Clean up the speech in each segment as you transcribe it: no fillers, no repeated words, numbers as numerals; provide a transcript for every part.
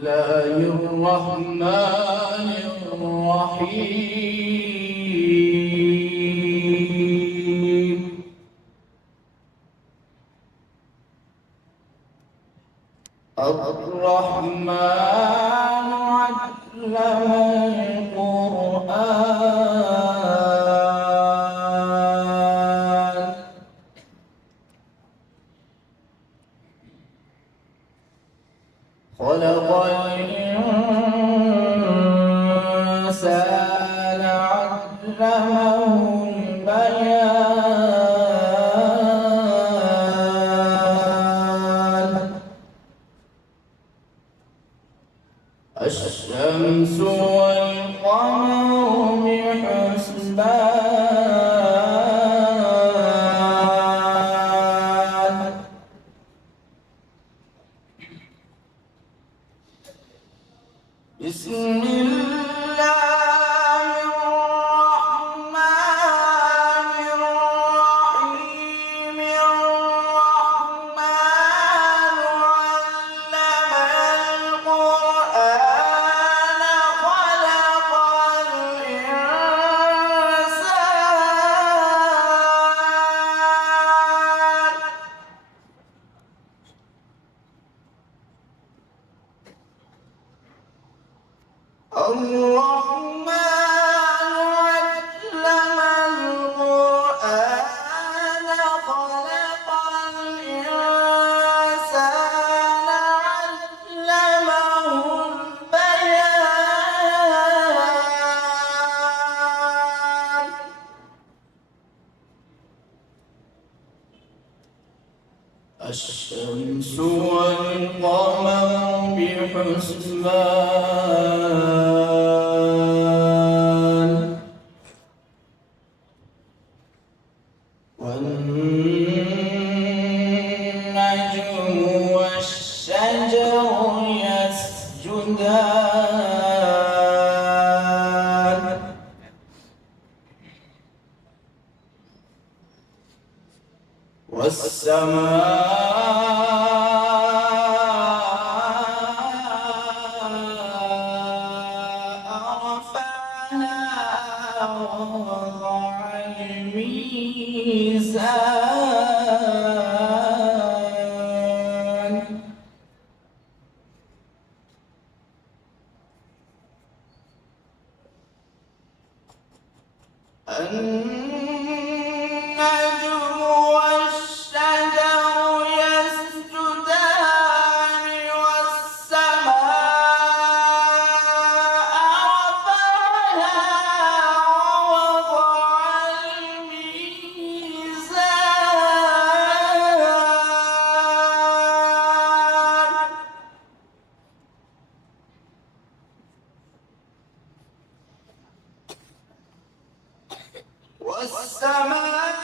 الله الرحمن الرحيم الرحمن علم القرآن خلق الإنسان علمه البيان الشمس والقمر بحسبان بسم الله الرحمن الرحيم الرحمن علم القرآن خلق الإنسان الرحمن علم القرآن خلق الإنسان علمه البيان الشمس والقمر بحسبان والنجم والشجر يسجدان والسماء رفعناها ووضع الميزان النجم والشجر يسجدان والسماء رفعها ووضع الميزان والسماء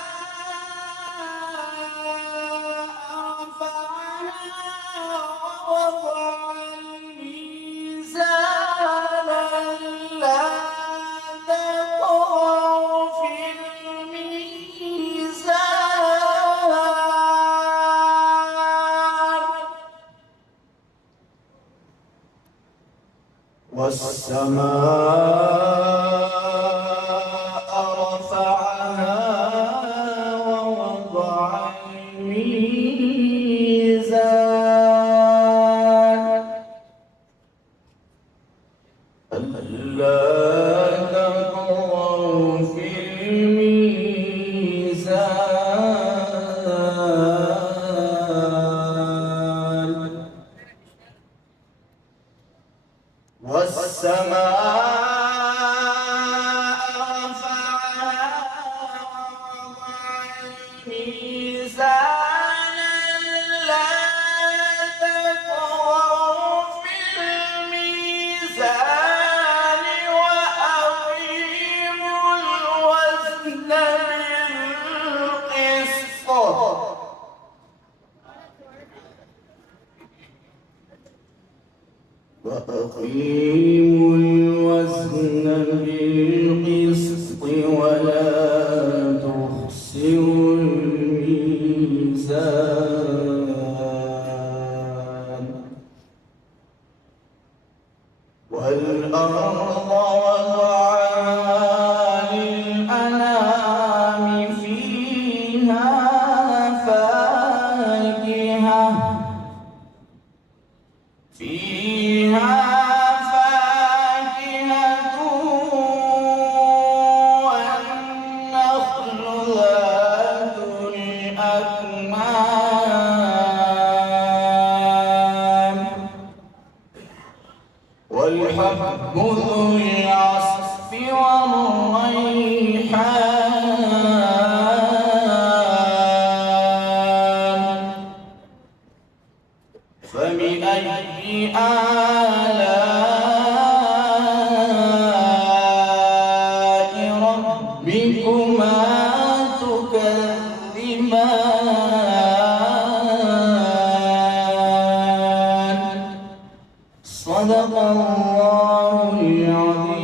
رفعها ووضع الميزان ألا تطغوا في الميزان والسماء رفعها ووضع الميزان ألا تطغوا في الميزان والسماء رفعها ووضع الميزان ألا تطغوا في الميزان وأقيموا الوزن بالقسط وأقيموا الوزن بالقسط ولا تخسروا الميزان آلاء ربكما تكذبان صدق الله العظيم.